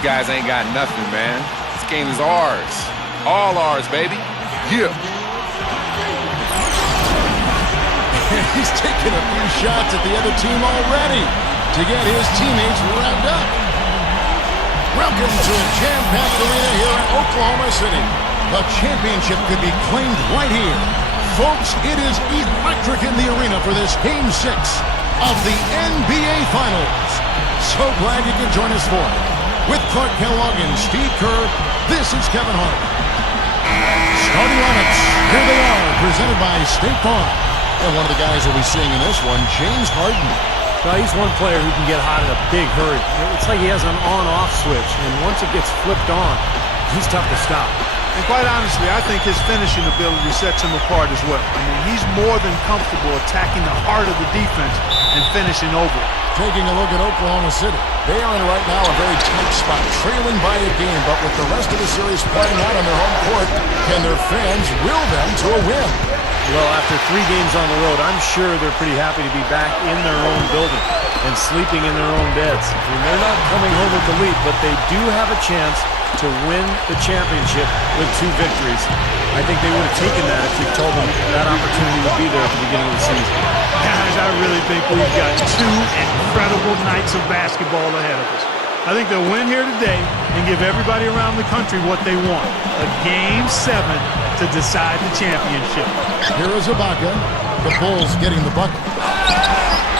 These guys ain't got nothing, man. This game is ours. All ours, baby. Yeah. He's taking a few shots at the other team already to get his teammates revved up. Welcome to a jam-packed arena here in Oklahoma City. The championship could be claimed right here. Folks, it is electric in the arena for this Game 6 of the NBA Finals. So glad you could join us for it. With Clark Kellogg and Steve Kerr, this is Kevin Hart. Starting lineups, here they are, presented by State Farm. And one of the guys we'll be seeing in this one, James Harden. Well, he's one player who can get hot in a big hurry. It's like he has an on-off switch, and once it gets flipped on, he's tough to stop. And quite honestly, I think his finishing ability sets him apart as well. I mean, he's more than comfortable attacking the heart of the defense and finishing over it. Taking a look at Oklahoma City. They are in right now a very tight spot, trailing by a game, but with the rest of the series playing out on their home court, can their fans will them to a win? Well, after 3 games on the road, I'm sure they're pretty happy to be back in their own building and sleeping in their own beds. I mean, they're not coming home with the lead, but they do have a chance to win the championship with 2 victories. I think they would have taken that if you told them that opportunity would be there at the beginning of the season. Guys, I really think we've got 2 incredible nights of basketball ahead of us. I think they'll win here today and give everybody around the country what they want. A Game 7 to decide the championship. Here is Ibaka. The Bulls getting the bucket.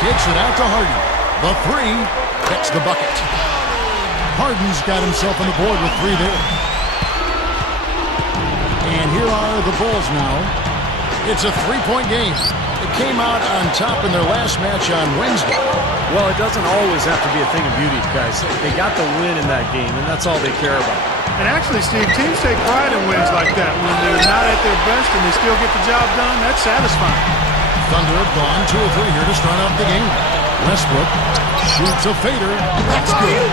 Kicks it out to Harden. The 3 gets the bucket. Harden's got himself on the board with 3 there. And here are the Bulls now. It's a 3-point game. It came out on top in their last match on Wednesday. Well, it doesn't always have to be a thing of beauty, guys. They got the win in that game, and that's all they care about. And actually, Steve, teams take pride in wins like that. When they're not at their best and they still get the job done, that's satisfying. Thunder have gone 2 or 3 here to start off the game. Westbrook shoots a fader. That's good.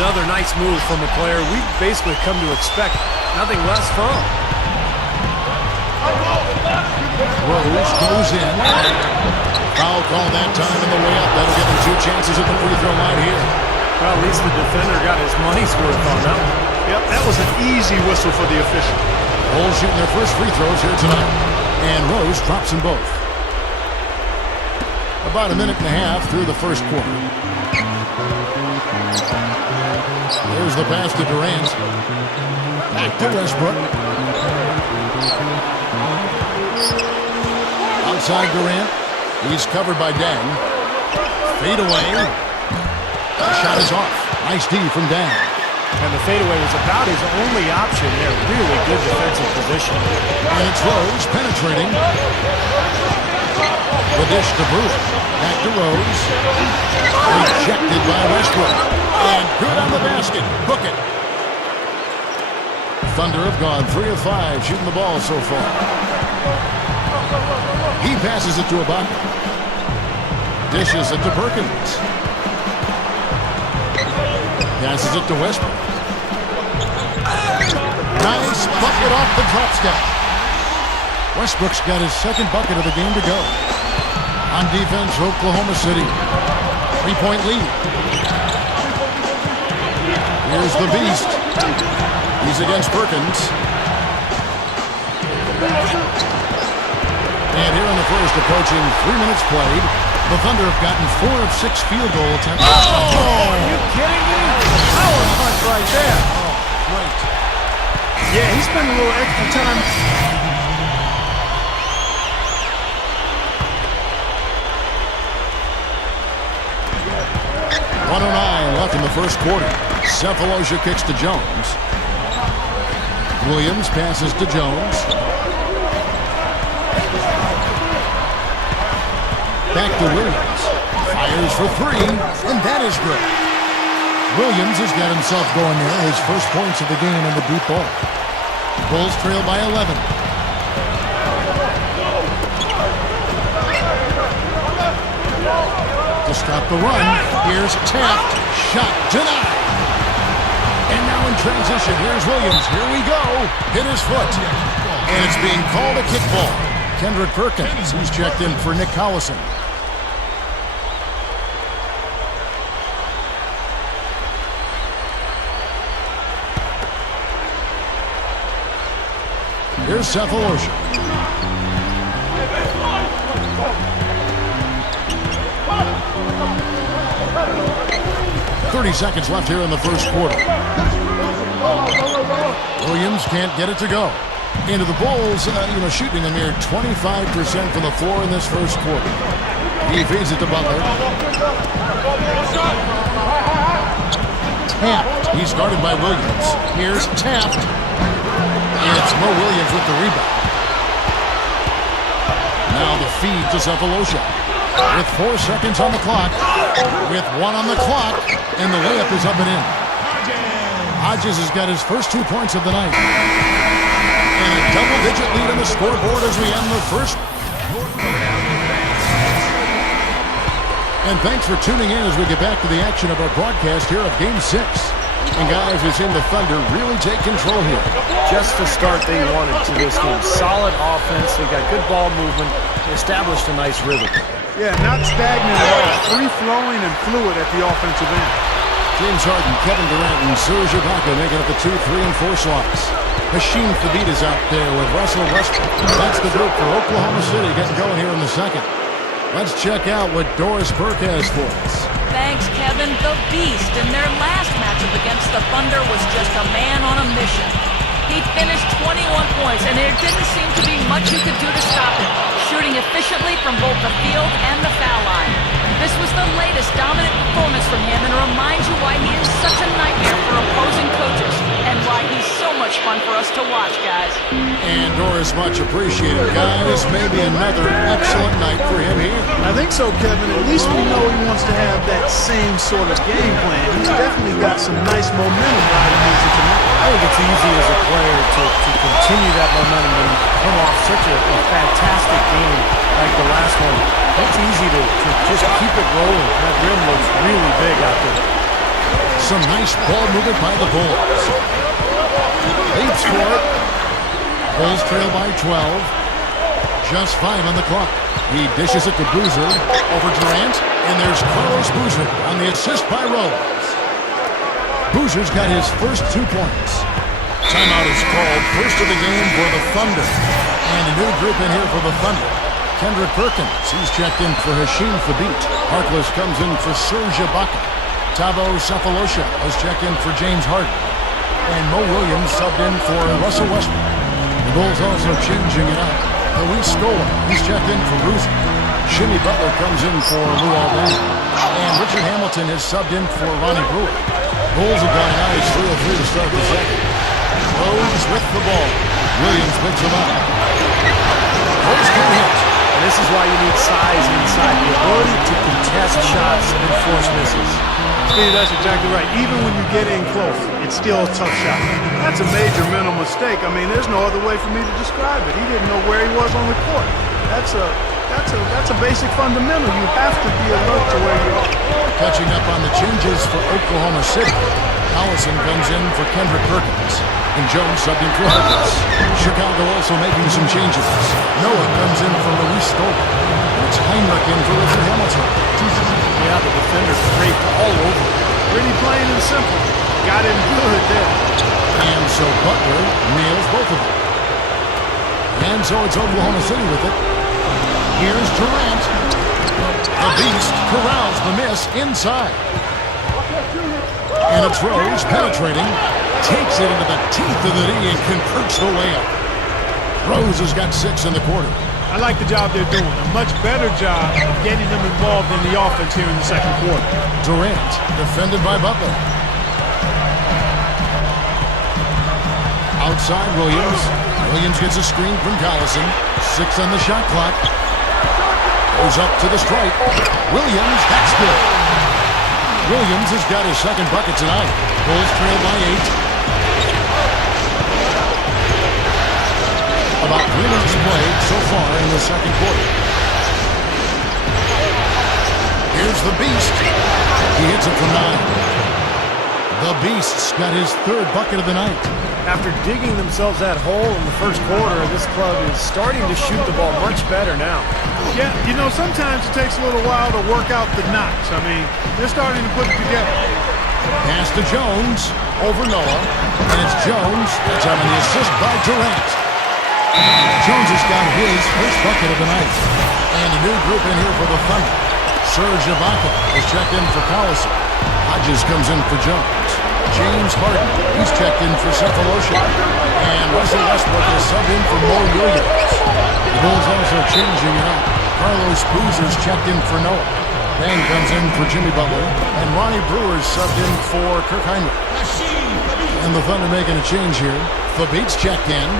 Another nice move from a player we've basically come to expect nothing less from. Rose goes in. Foul call that time in the way up. That'll give them 2 chances at the free throw line here. Well, at least the defender got his money's worth on that one. Yep, that was an easy whistle for the official. Bulls shooting their first free throws here tonight. And Rose drops them both. About a minute and a half through the first quarter. There's the pass to Durant. Back to Westbrook. Outside Durant. He's covered by Dang. Fade away. The shot is off. Nice D from Dang. And the fadeaway was about his only option there. Really good defensive position. And it's Rose penetrating. The dish to Brewer. Back to Rose. Rejected by Westbrook. And good on the basket. Book it. Thunder have gone 3 of 5 shooting the ball so far. He passes it to Ibaka. Dishes it to Perkins. Passes it to Westbrook. Nice bucket off the drop step. Westbrook's got his 2nd bucket of the game to go. On defense, Oklahoma City. 3-point lead. Here's the Beast. He's against Perkins. And here in the first, approaching 3 minutes played, the Thunder have gotten 4 of 6 field goal attempts. Oh, are you kidding me? Power punch right there. Oh, great. Yeah, he spent a little extra time. 1:09 left in the first quarter. Cephalosha kicks to Jones. Williams passes to Jones. Back to Williams. Fires for 3, and that is good. Williams has got himself going there. His first points of the game in the deep ball. Bulls trail by 11. To stop the run, here's Taft. Shot denied. And now in transition, here's Williams. Here we go. Hit his foot. And it's being called a kickball. Kendrick Perkins, he's checked in for Nick Collison. Here's Cephalosha. 30 seconds left here in the first quarter. Williams can't get it to go. Into the Bulls, shooting a mere 25% from the floor in this first quarter. He feeds it to Butler. Tapped. He's guarded by Williams. Here's Tapped. It's Mo Williams with the rebound. Now the feed to Cephalosha. With 4 seconds on the clock. With 1 on the clock. And the layup is up and in. Hodges has got his first 2 points of the night. And a double-digit lead on the scoreboard as we end the first. And thanks for tuning in as we get back to the action of our broadcast here of Game 6. And guys, we've seen the Thunder really take control here. Just the start they wanted to this game. Solid offense. They got good ball movement. They established a nice rhythm. Yeah, not stagnant at all. Free-flowing and fluid at the offensive end. James Harden, Kevin Durant, and Serge Ibaka making up the 2, 3, and 4 slots. Hasheem Thabeet is out there with Russell Westbrook. That's the group for Oklahoma City getting going here in the second. Let's check out what Doris Burke has for us. Thanks, Kevin. The Beast in their last matchup against the Thunder was just a man on a mission. He finished 21 points, and there didn't seem to be much you could do to stop him, shooting efficiently from both the field and the foul line. This was the latest dominant performance from him and reminds you why he is such a nightmare for opposing coaches and why he's so much fun for us to watch, guys. And Doris, much appreciated, guys. Maybe another excellent night for him here. I think so, Kevin. At least we know he wants to have that same sort of game plan. He's definitely got some nice momentum riding into tonight. I think it's easy as a player to continue that momentum and come off such a fantastic game like the last one. It's easy to just keep it rolling. That rim looks really big out there. Some nice ball movement by the Bulls. Leads for it. Bulls trail by 12. Just 5 on the clock. He dishes it to Boozer. Over Durant. And there's Carlos Boozer on the assist by Rose. Boozer's got his first 2 points. Timeout is called. First of the game for the Thunder. And a new group in here for the Thunder. Kendrick Perkins, he's checked in for Hasheem Thabeet. Harkless comes in for Serge Ibaka. Thabo Cephalosha has checked in for James Harden. And Mo Williams subbed in for Russell Westbrook. The Bulls also changing it up. Luis Scola, he's checked in for Bruiser. Jimmy Butler comes in for Lou Aldana. And Richard Hamilton has subbed in for Ronnie Brewer. Bulls have gone nice 3-3 to start the second. Rose with the ball. Williams picks him up. First good hit. And this is why you need size inside. The ability to contest shots and force misses. Steve, that's exactly right. Even when you get in close, it's still a tough shot. That's a major mental mistake. I mean, there's no other way for me to describe it. He didn't know where he was on the court. That's a basic fundamental. You have to be alert to where you are. Catching up on the changes for Oklahoma City. Allison comes in for Kendrick Perkins. And Jones subbed in for Harkless. Chicago also making some changes. Noah comes in for Luis Scola. And it's Heinrich in for Richard Hamilton. Yeah, the defender scraped all over. Pretty plain and simple. Got him good there. And so Butler nails both of them. And so it's Oklahoma City with it. Here's Durant. The Beast corrals the miss inside. And it's Rose penetrating. Takes it into the teeth of the knee and converts the layup. Rose has got 6 in the quarter. I like the job they're doing. A much better job of getting them involved in the offense here in the second quarter. Durant, defended by Butler. Outside Williams. Williams gets a screen from Collison. 6 on the shot clock. Goes up to the stripe. Williams, that's good. Williams has got his second bucket tonight. Bulls trail by 8. About 3 minutes played so far in the second quarter. Here's the Beast. He hits it from 9. The Beast's got his 3rd bucket of the night. After digging themselves that hole in the first quarter, this club is starting to shoot the ball much better now. Yeah, sometimes it takes a little while to work out the knots. I mean, they're starting to put it together. Pass to Jones over Noah. And it's Jones. That's having the assist by Durant. Jones has got his first bucket of the night. And a new group in here for the Thunder. Serge Ibaka is checked in for Collison. Hodges comes in for Jones. James Harden, he's checked in for Cephalosha. And Russell Westbrook is subbed in for Mo Williams. The Bulls also changing it up. Carlos Boozer's checked in for Noah. Bang comes in for Jimmy Butler. And Ronnie Brewer's subbed in for Kirk Hinrich. And the Thunder making a change here. Fabit's checked in.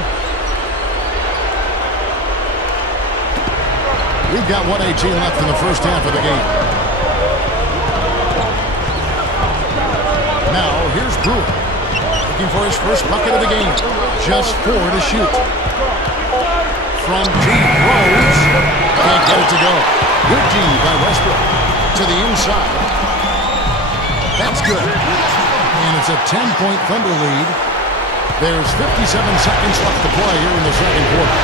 We've got 1:18 left in the first half of the game. Now, here's Brewer. Looking for his first bucket of the game. Just 4 to shoot. From deep, Rose. Can't get it to go. Good D by Westbrook. To the inside. That's good. And it's a 10-point Thunder lead. There's 57 seconds left to play here in the second quarter.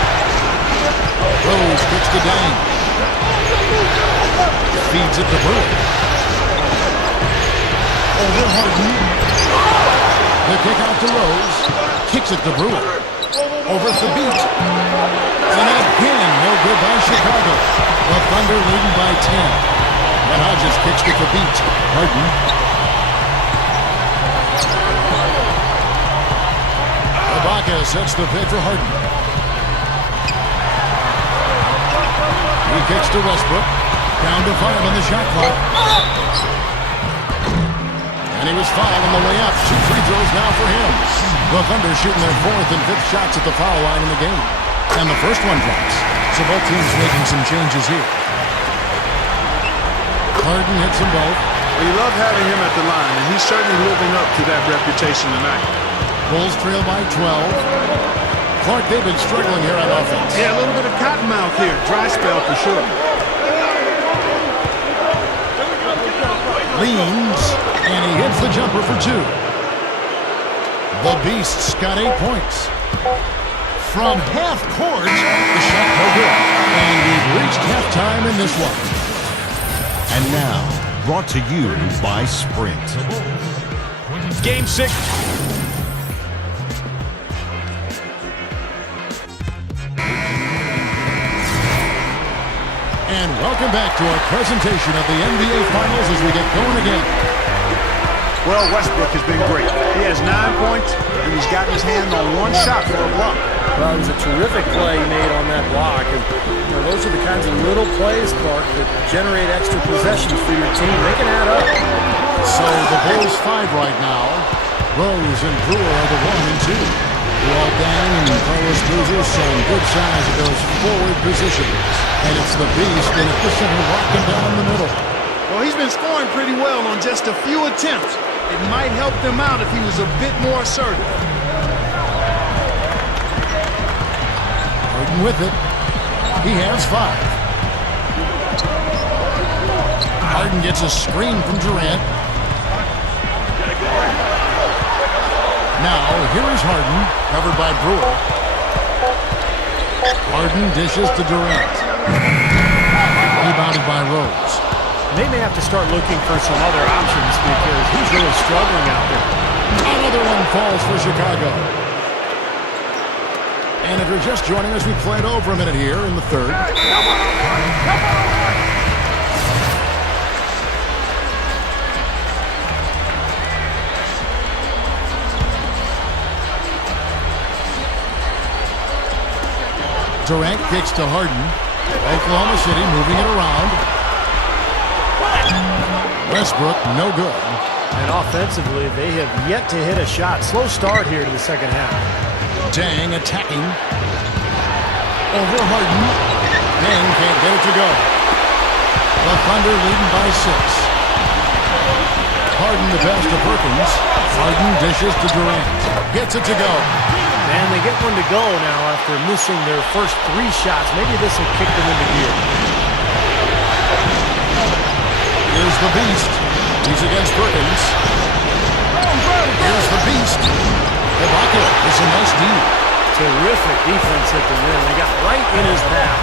Rose gets to Dang. Feeds it to Brewer. Over Harden. The kick out to Rose. Kicks it to Brewer. Over Thabit. And again, no good by Chicago. The Thunder leading by 10. And Hodges kicks to Thabit. Harden. Ibaka sets the pick for Harden. He kicks to Westbrook. Down to 5 on the shot clock. And he was fouled on the way up. 2 free throws now for him. The Thunder shooting their 4th and 5th shots at the foul line in the game. And the first one drops. So both teams making some changes here. Harden hits them both. Well, you love having him at the line, and he's certainly living up to that reputation tonight. Bulls trail by 12. Clark David struggling here on offense. Yeah, a little bit of cottonmouth here. Dry spell for sure. Leans, and he hits the jumper for 2. The Beast's got 8 points. From half court, the shot no good. And we've reached halftime in this one. And now, brought to you by Sprint. Game 6. And welcome back to our presentation of the NBA Finals as we get going again. Well, Westbrook has been great. He has 9 points, and he's gotten his hand on 1 shot for a block. Well, it was a terrific play he made on that block. And those are the kinds of little plays, Clark, that generate extra possessions for your team. They can add up. So the Bulls 5 right now. Rose and Brewer are the 1 and 2. Luol Deng and Carlos Boozer showing good signs of those forward positions. And it's the Beast in at the center, rocking down the middle. Well, he's been scoring pretty well on just a few attempts. It might help them out if he was a bit more assertive. Harden with it. He has 5. Harden gets a screen from Durant. Now, here is Harden, covered by Brewer. Harden dishes to Durant. Rebounded by Rose. They may have to start looking for some other options because he's really struggling out there. Another one falls for Chicago. And if you're just joining us, we played over a minute here in the third. Durant kicks to Harden. Oklahoma City moving it around. Westbrook, no good. And offensively, they have yet to hit a shot. Slow start here to the second half. Dang attacking. Over Harden. Dang can't get it to go. The Thunder leading by 6. Harden the pass to Perkins. Harden dishes to Durant. Gets it to go. And they get one to go now after missing their first 3 shots. Maybe this will kick them into gear. Here's the Beast. He's against Perkins. Here's the Beast. Ibaka is a nice D. Terrific defense at the rim. They got right in his path.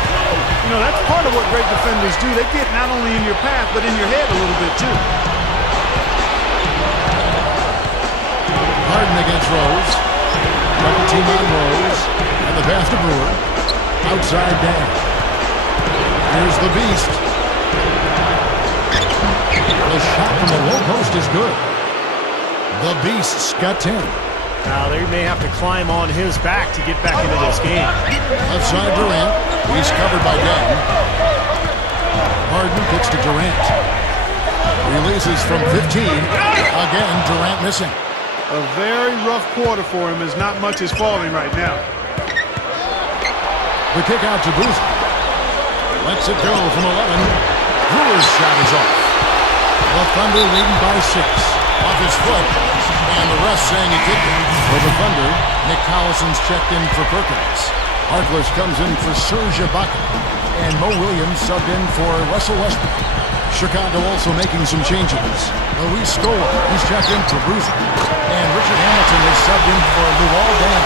You know, that's part of what great defenders do. They get not only in your path, but in your head a little bit, too. Harden against Rose. Double team on Rose. And the pass to Brewer. Outside down. Here's the Beast. The shot from the low post is good. The Beast's got 10. Now, they may have to climb on his back to get back into this game. Left side Durant. He's covered by Deng. Harden kicks to Durant. Releases from 15. Again, Durant missing. A very rough quarter for him as not much is falling right now. The kick out to Boozer. Lets it go from 11. Brewer's shot is off. The Thunder leading by 6. Off his foot. And the rest saying he kicked it. For the Thunder, Nick Collison's checked in for Perkins. Harkless comes in for Serge Ibaka. And Mo Williams subbed in for Russell Westbrook. Chicago also making some changes. Luis Scola, he's checked in for Bruiser. And Richard Hamilton is subbed in for Luol Deng.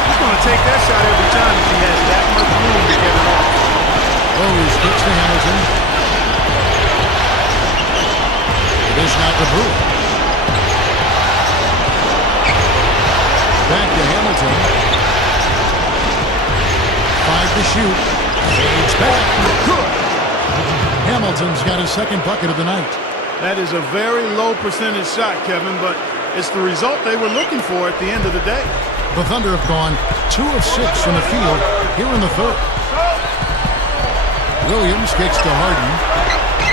He's going to take that shot every time if he has that much room to get it off. Rose kicks to Hamilton. It is not to Brewer. Back to Hamilton. 5 to shoot. Fades back. Good. Hamilton's got his second bucket of the night. That is a very low percentage shot, Kevin, but it's the result they were looking for at the end of the day. The Thunder have gone 2 of 6 from the field here in the third. Williams kicks to Harden.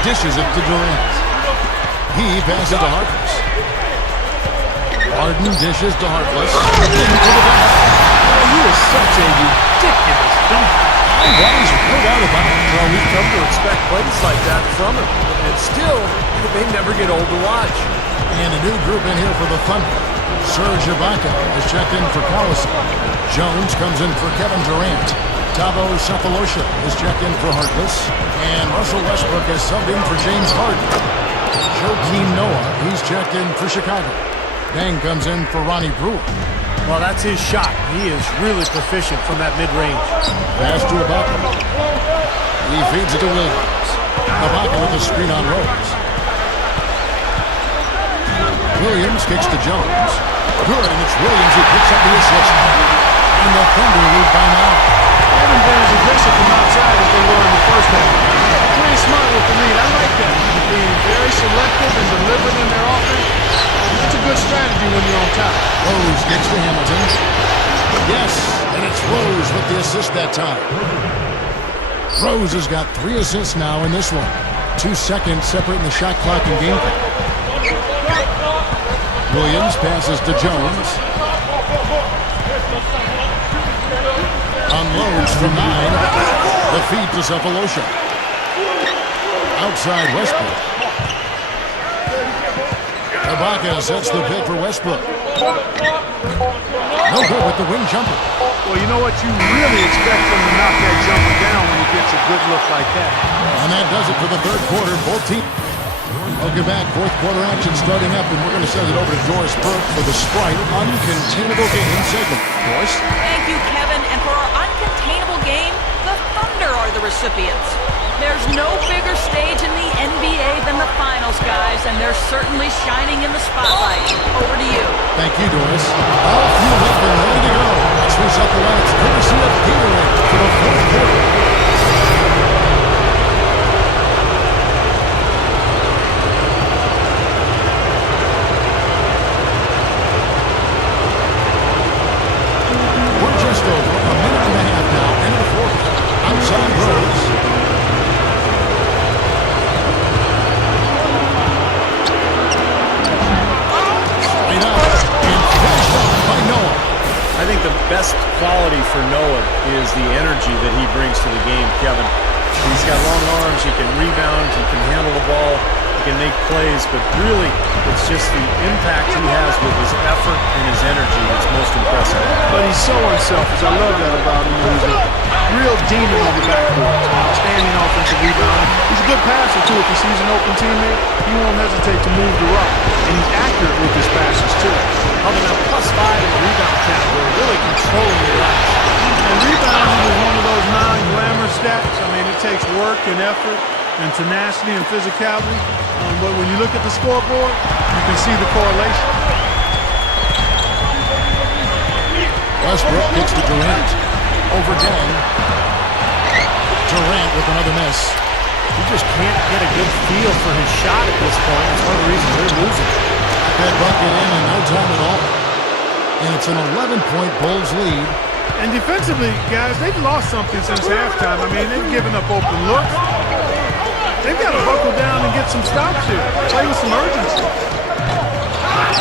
Dishes it to Durant. He passes to Harkless. Harden dishes to Harkless. Into the back. Oh, he is such a ridiculous dunker. Wise, no doubt about it. Well, we've come to expect plays like that from him. And still, they never get old to watch. And a new group in here for the Thunder. Serge Ibaka is checked in for Collison. Jones comes in for Kevin Durant. Thabo Sefolosha is checked in for Harkless. And Russell Westbrook is subbed in for James Harden. Joakim Noah, he's checked in for Chicago. Deng comes in for Ronnie Brewer. Well, that's his shot. He is really proficient from that mid-range. Pass to Ibaka. He feeds it to Williams. Ibaka with a screen on Rose. Williams kicks to Jones. Good, and it's Williams who picks up the assist. And the Thunder lead by 9. They haven't been as aggressive from outside as they were in the first half. Pretty smart with the lead. I like that. Being very selective and deliberate in their offense. It's a good strategy when you're on top. Rose kicks to Hamilton. Yes, and it's Rose with the assist that time. Rose has got 3 assists now in this one. 2 seconds separating the shot clock and game clock. Williams passes to Jones. Unloads from 9. The feed to Sefolosha. Outside Westbrook. Ibaka sets the pick for Westbrook. No good with the wing jumper. Well, you know what? You really expect them to knock that jumper down when he gets a good look like that. And that does it for the third quarter. Both teams. Welcome back. Fourth quarter action starting up, and we're going to send it over to Doris Burke for the Sprite Uncontainable Game segment. Doris? Thank you, Kevin. And for our uncontainable game, the Thunder are the recipients. There's no bigger stage in the NBA than the finals, guys, and they're certainly shining in the spotlight. Over to you. Thank you, Doris. All fueled up and ready to go. Let's reset the lights courtesy of Gatorade for the fourth quarter. We're just over a minute and a half now into the fourth. Outside Rose. I think the best quality for Noah is the energy that he brings to the game, Kevin. He's got long arms, he can rebound, he can handle the ball, he can make plays, but really it's just the impact he has with his effort and his energy that's most impressive. But he's so unselfish. I love that about him. He's a real demon on the backboard. Outstanding offensive rebounder. He's a good passer, too. If he sees an open teammate, he won't hesitate to move the rock. And he's accurate with his passes, too. Coming up +5 in the rebound category, really controlling the glass. And rebounding is one of those non-glamour stats. I mean, it takes work and effort and tenacity and physicality. But when you look at the scoreboard, you can see the correlation. Westbrook kicks to Durant. over Deng. Durant with another miss. He just can't get a good feel for his shot at this point. That's one of the reasons they're losing. That bucket in no time at all. And it's an 11-point Bulls lead. And defensively, guys, they've lost something since halftime. I mean, they've given up open looks. They've got to buckle down and get some stops here. Play with some urgency.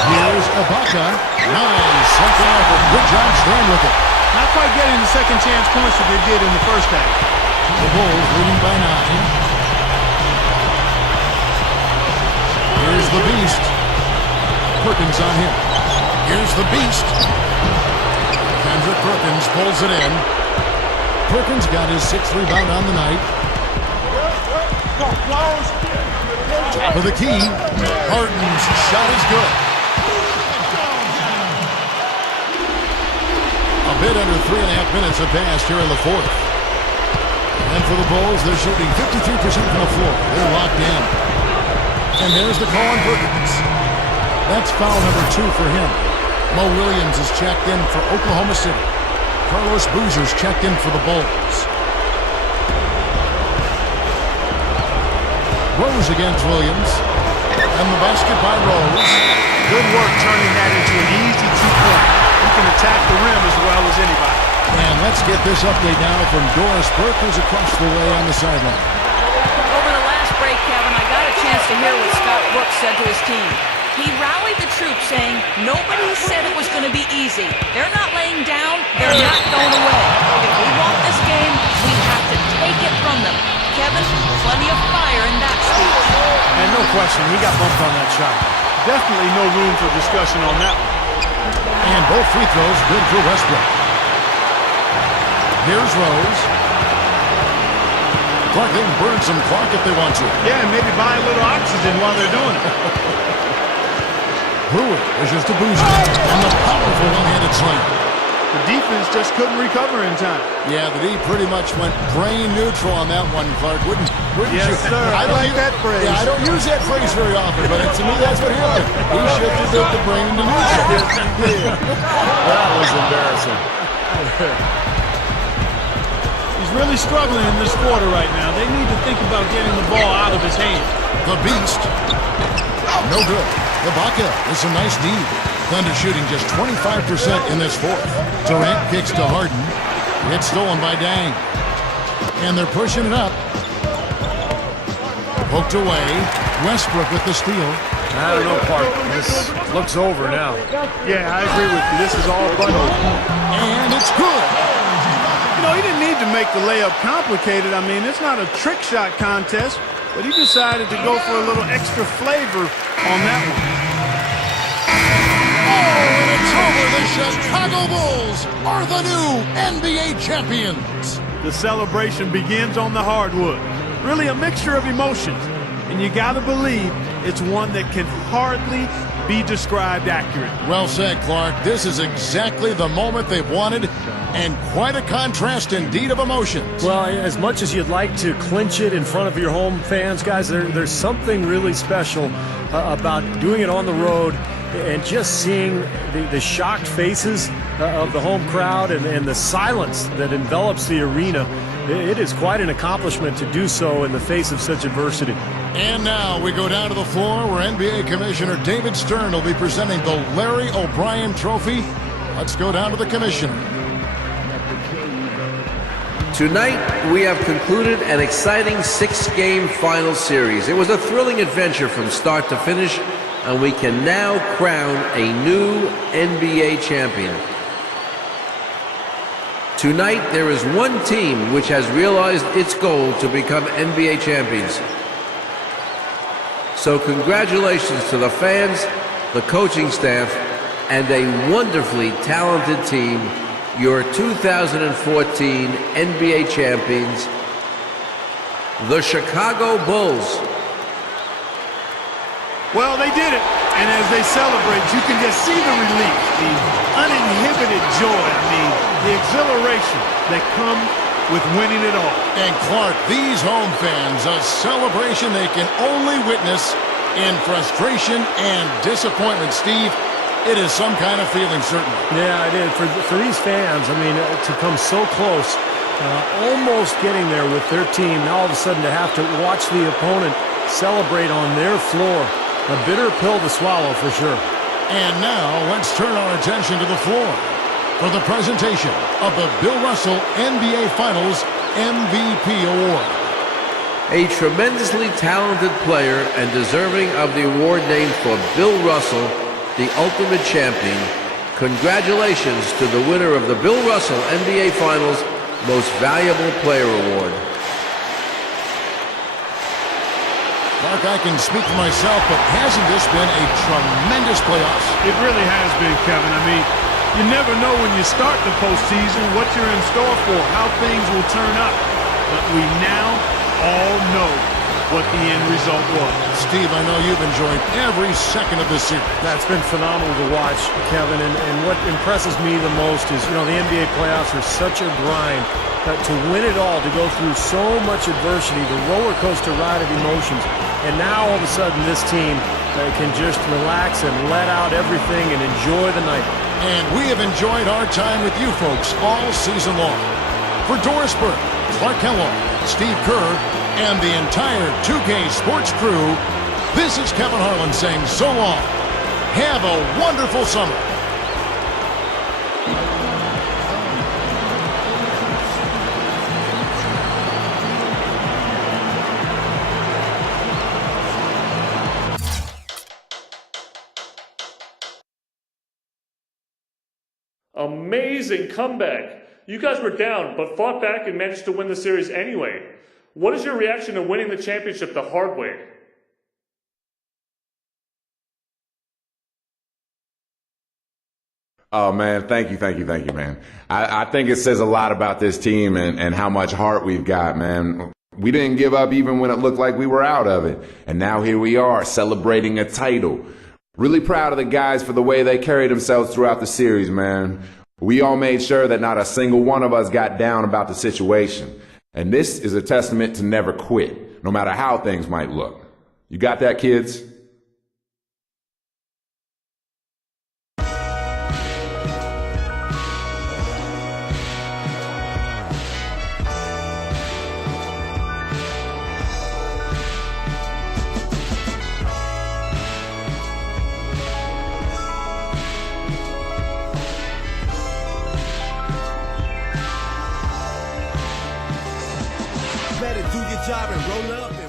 Here's Ibaka. Nice second effort. Good job staying with it. Not quite getting the second chance points that they did in the first half. The Bulls leading by 9. Here's the Beast. Perkins on him. Here's the Beast. Kendrick Perkins pulls it in. Perkins got his 6th rebound on the night. Top of the key. Harden's shot is good. A bit under 3.5 minutes have passed here in the fourth. And for the Bulls, they're shooting 53% from the floor. They're locked in. And there's the call on Perkins. That's foul number 2 for him. Mo Williams is checked in for Oklahoma City. Carlos Boozer's checked in for the Bulls. Rose against Williams. And the basket by Rose. Good work turning that into an easy 2-point. He can attack the rim as well as anybody. And let's get this update now from Doris Burke, who's across the way on the sideline. Over the last break, Kevin, I got a chance to hear what Scott Brooks said to his team. He rallied the troops saying, nobody said it was going to be easy. They're not laying down. They're not going away. If we want this game, we have to take it from them. Kevin, plenty of fire in that speech. And no question, he got bumped on that shot. Definitely no room for discussion on that one. And both free throws good for Westbrook. Here's Rose. Clark, they can burn some Clark if they want to. Yeah, and maybe buy a little oxygen while they're doing it. Brewer wishes to boost it. And the powerful one-handed slam. The defense just couldn't recover in time. Yeah, the D pretty much went brain neutral on that one, Clark. Wouldn't Yes, you? sir. I like that phrase. Yeah, I don't use that phrase very often, but to me, that's what happened. He shifted the brain into neutral. That was embarrassing. He's really struggling in this quarter right now. They need to think about getting the ball out of his hands. The Beast. No good. Ibaka with some nice D. Thunder shooting just 25% in this fourth. Durant kicks to Harden. It's stolen by Deng. And they're pushing it up. Poked away. Westbrook with the steal. I don't know, Clark. This looks over now. Yeah, I agree with you. This is all but over. And it's good. You know, he didn't need to make the layup complicated. I mean, it's not a trick shot contest, but he decided to go for a little extra flavor on that one. Oh, and it's over. The Chicago Bulls are the new NBA champions. The celebration begins on the hardwood. Really a mixture of emotions. And you got to believe it's one that can hardly be described accurately. Well said, Clark. This is exactly the moment they've wanted, and quite a contrast indeed of emotions. Well, as much as you'd like to clinch it in front of your home fans, guys, there's something really special about doing it on the road and just seeing the shocked faces of the home crowd and the silence that envelops the arena. It is quite an accomplishment to do so in the face of such adversity. And now we go down to the floor where NBA Commissioner David Stern will be presenting the Larry O'Brien Trophy. Let's go down to the Commissioner. Tonight, we have concluded an exciting 6-game final series. It was a thrilling adventure from start to finish, and we can now crown a new NBA champion. Tonight, there is one team which has realized its goal to become NBA champions. So congratulations to the fans, the coaching staff, and a wonderfully talented team, your 2014 NBA champions, the Chicago Bulls. Well, they did it. And as they celebrate, you can just see the relief, the uninhibited joy, the exhilaration that comes with winning it all. And Clark, these home fans, a celebration they can only witness in frustration and disappointment. Steve, It is some kind of feeling, certainly. Yeah, it is. For these fans, I mean, to come so close, almost getting there with their team, now all of a sudden to have to watch the opponent celebrate on their floor. A bitter pill to swallow for sure. And now let's turn our attention to the floor for the presentation of the Bill Russell NBA Finals MVP Award. A tremendously talented player and deserving of the award named for Bill Russell, the ultimate champion. Congratulations to the winner of the Bill Russell NBA Finals Most Valuable Player Award. Mark, I can speak for myself, but hasn't this been a tremendous playoffs? It really has been, Kevin. I mean, you never know when you start the postseason what you're in store for, how things will turn up. But we now all know what the end result was. Steve, I know you've enjoyed every second of this series. That's been phenomenal to watch, Kevin. And what impresses me the most is, the NBA playoffs are such a grind. To win it all, to go through so much adversity, the roller coaster ride of emotions, and now all of a sudden this team can just relax and let out everything and enjoy the night. And we have enjoyed our time with you folks all season long. For Doris Burke, Clark Kellogg, Steve Kerr, and the entire 2K Sports crew, this is Kevin Harlan saying so long. Have a wonderful summer. Amazing comeback. You guys were down, but fought back and managed to win the series anyway. What is your reaction to winning the championship the hard way? Oh, man, thank you, man. I think it says a lot about this team and how much heart we've got, man. We didn't give up even when it looked like we were out of it. And now here we are celebrating a title. Really proud of the guys for the way they carried themselves throughout the series, man. We all made sure that not a single one of us got down about the situation. And this is a testament to never quit, no matter how things might look. You got that, kids? Better do your job and roll up.